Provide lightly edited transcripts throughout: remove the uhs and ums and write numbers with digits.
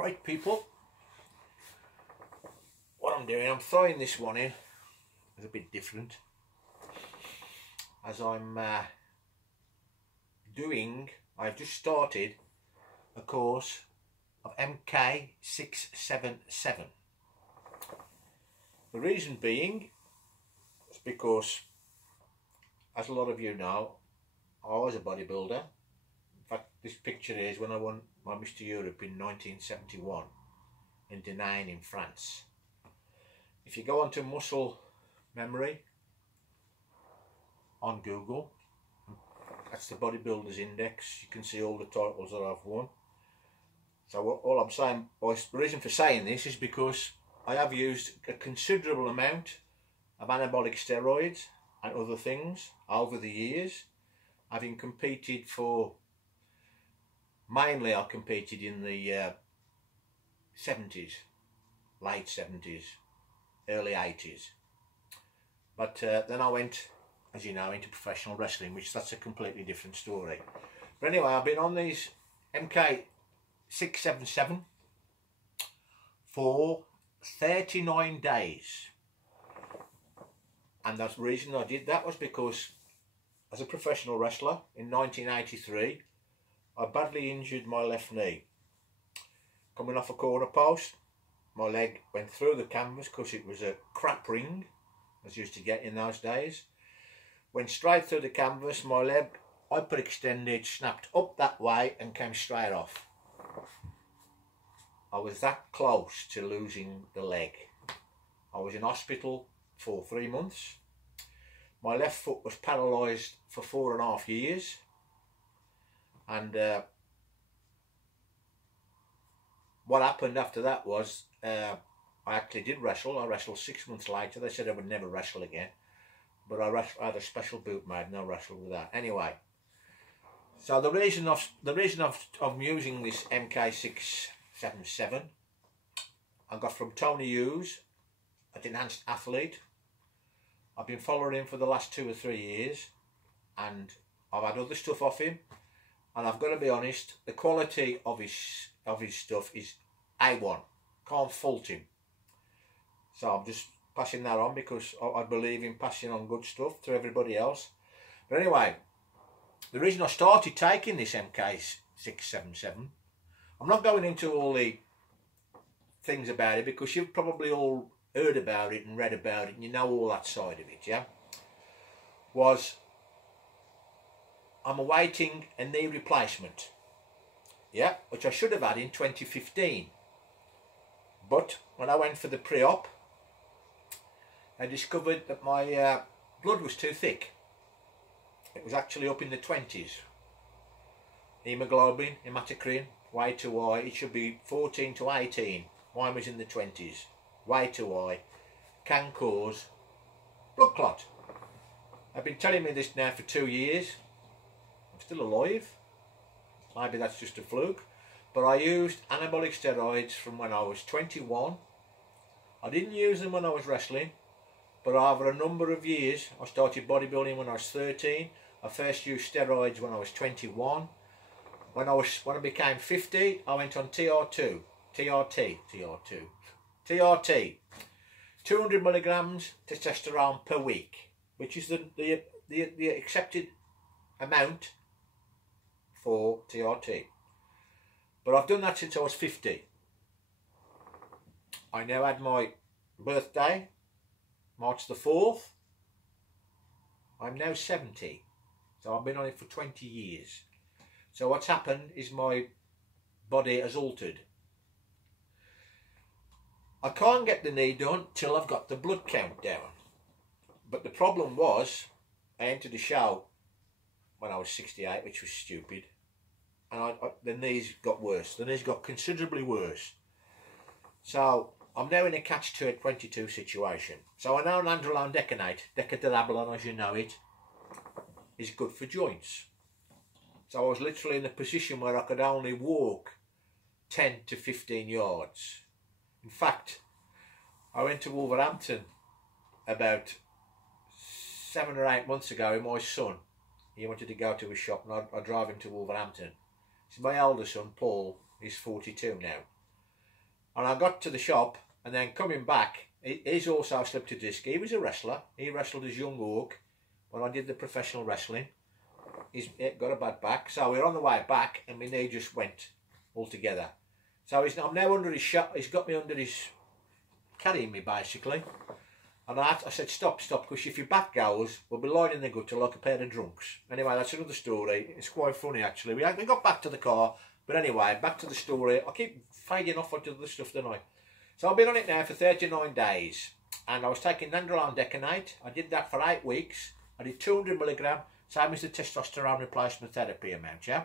Right people, what I'm doing, I'm throwing this one in. It's a bit different, as I've just started a course of Mk677. The reason being is because, as a lot of you know, I was a bodybuilder. In fact, this picture is when I won my Mr. Europe in 1971 in Denain in France. If you go onto muscle memory on Google, that's the bodybuilders index, you can see all the titles that I've won. So all I'm saying, the reason for saying this is because I have used a considerable amount of anabolic steroids and other things over the years, having competed for, mainly I competed in the 70s, late 70s, early 80s. But then I went, as you know, into professional wrestling, which that's a completely different story. But anyway, I've been on these Mk677 for 39 days. And the reason I did that was because, as a professional wrestler in 1983, I badly injured my left knee. Coming off a corner post, my leg went through the canvas because it was a crap ring, as used to get in those days. Went straight through the canvas, my leg, hyperextended, snapped up that way and came straight off. I was that close to losing the leg. I was in hospital for 3 months. My left foot was paralysed for 4.5 years. And what happened after that was, I actually did wrestle. I wrestled 6 months later. They said I would never wrestle again. But I had a special boot made and I wrestled with that. Anyway, so the reason of using this Mk677, I got from Tony Hughes, an enhanced athlete. I've been following him for the last 2 or 3 years, and I've had other stuff off him. And I've got to be honest, the quality of his stuff is A1. Can't fault him. So I'm just passing that on because I believe in passing on good stuff to everybody else. But anyway, the reason I started taking this Mk677, I'm not going into all the things about it because you've probably all heard about it and read about it and you know all that side of it, yeah? I'm awaiting a knee replacement, yeah, which I should have had in 2015. But when I went for the pre-op, I discovered that my blood was too thick. It was actually up in the 20s. Hemoglobin, hematocrit, way too high. It should be 14 to 18. Mine was in the 20s. Way too high. Can cause blood clot. I've been telling me this now for 2 years. I'm still alive. Maybe that's just a fluke. But I used anabolic steroids from when I was 21. I didn't use them when I was wrestling. But over a number of years, I started bodybuilding when I was 13. I first used steroids when I was 21. When I became 50, I went on TR2, 200 milligrams testosterone per week, which is the accepted amount for TRT. But I've done that since I was 50. I now had my birthday, March the 4th. I'm now 70, so I've been on it for 20 years. So what's happened is my body has altered. I can't get the knee done till I've got the blood count down. But the problem was, I entered a show when I was 68, which was stupid. And the knees got worse. The knees got considerably worse. So I'm now in a catch-22 situation. So I know nandrolone decanate, decadolabalon as you know it, is good for joints. So I was literally in a position where I could only walk 10 to 15 yards. In fact, I went to Wolverhampton about 7 or 8 months ago with my son. He wanted to go to a shop and I drove him to Wolverhampton. So my older son, Paul, is 42 now. And I got to the shop, and then coming back, he's also slipped a disc. He was a wrestler. He wrestled as young Hawk when I did the professional wrestling. He's got a bad back, so we're on the way back, and my knee just went altogether. So I'm now under his shot. He's got me under his, carrying me basically. And I said, stop, because if your back goes, we'll be lying in the gutter like a pair of drunks. Anyway, that's another story. It's quite funny actually. We got back to the car, but anyway, back to the story. I keep fading off onto the stuff, don't I? So I've been on it now for 39 days, and I was taking nandrolone decanate. I did that for 8 weeks. I did 200 milligram, same as the testosterone replacement therapy amount, yeah?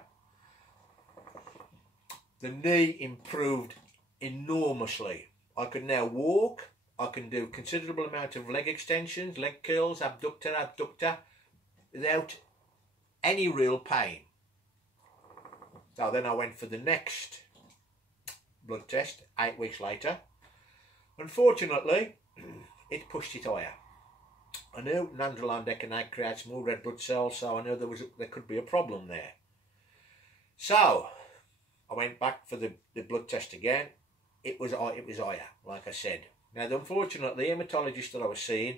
The knee improved enormously. I could now walk. I can do considerable amount of leg extensions, leg curls, abductor, without any real pain. So then I went for the next blood test 8 weeks later. Unfortunately, it pushed it higher. I knew nandrolone decanate creates more red blood cells, so I knew there could be a problem there. So I went back for the blood test again. It was higher, like I said. Now, unfortunately, the hematologist that I was seeing,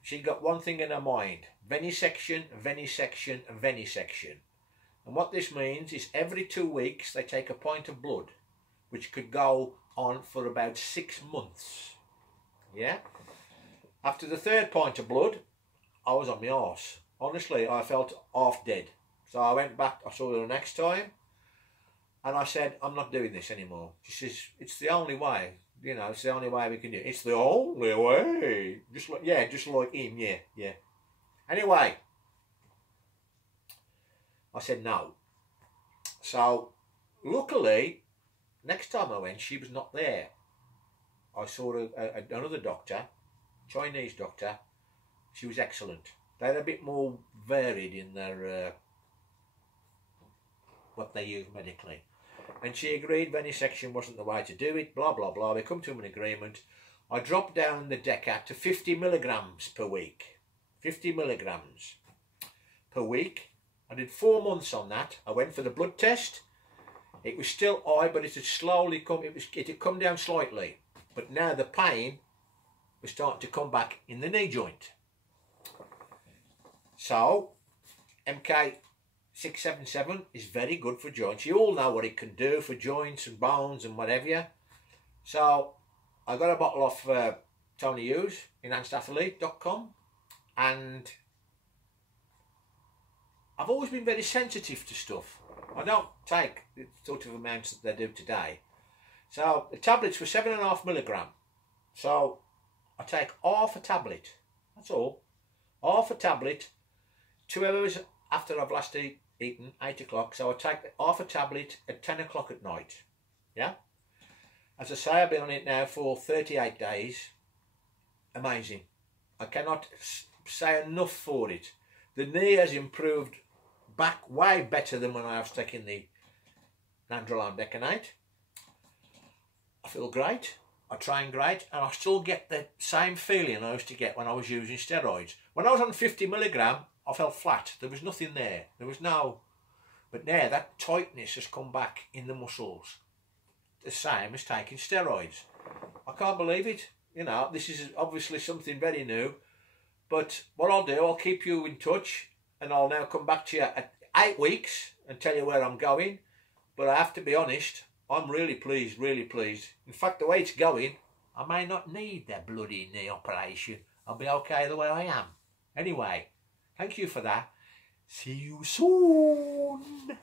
she got one thing in her mind: venesection, venesection, venesection. And what this means is every 2 weeks they take a pint of blood, which could go on for about 6 months. Yeah? After the 3rd pint of blood, I was on my arse. Honestly, I felt half dead. So I went back, I saw her the next time, and I said, I'm not doing this anymore. She says, it's the only way. You know, it's the only way we can do it. It's the only way. Just like him, yeah. Anyway, I said no. So, luckily, next time I went, she was not there. I saw another doctor, Chinese doctor. She was excellent. They're a bit more varied in their what they use medically. And she agreed venesection wasn't the way to do it, blah, blah, blah. We come to an agreement. I dropped down the Deca to 50 milligrams per week. 50 milligrams per week. I did 4 months on that. I went for the blood test. It was still high, but it had slowly come, it had come down slightly. But now the pain was starting to come back in the knee joint. So, Mk677 is very good for joints. You all know what it can do for joints and bones and whatever. So I got a bottle off Tony Hughes, enhancedathlete.com, and I've always been very sensitive to stuff. I don't take the sort of amounts that they do today. So the tablets were 7.5 milligram. So I take half a tablet. That's all. Half a tablet, 2 hours after I've last eaten, 8 o'clock. So I take half a tablet at 10 o'clock at night. Yeah? As I say, I've been on it now for 38 days. Amazing. I cannot say enough for it. The knee has improved back way better than when I was taking the nandrolone decanate. I feel great. I train great, and I still get the same feeling I used to get when I was using steroids. When I was on 50 milligram, I felt flat. There was nothing there. There was no... But now that tightness has come back in the muscles. The same as taking steroids. I can't believe it. You know, this is obviously something very new. But what I'll do, I'll keep you in touch, and I'll now come back to you at 8 weeks and tell you where I'm going. But I have to be honest, I'm really pleased, really pleased. In fact, the way it's going, I may not need that bloody knee operation. I'll be okay the way I am. Anyway, thank you for that. See you soon.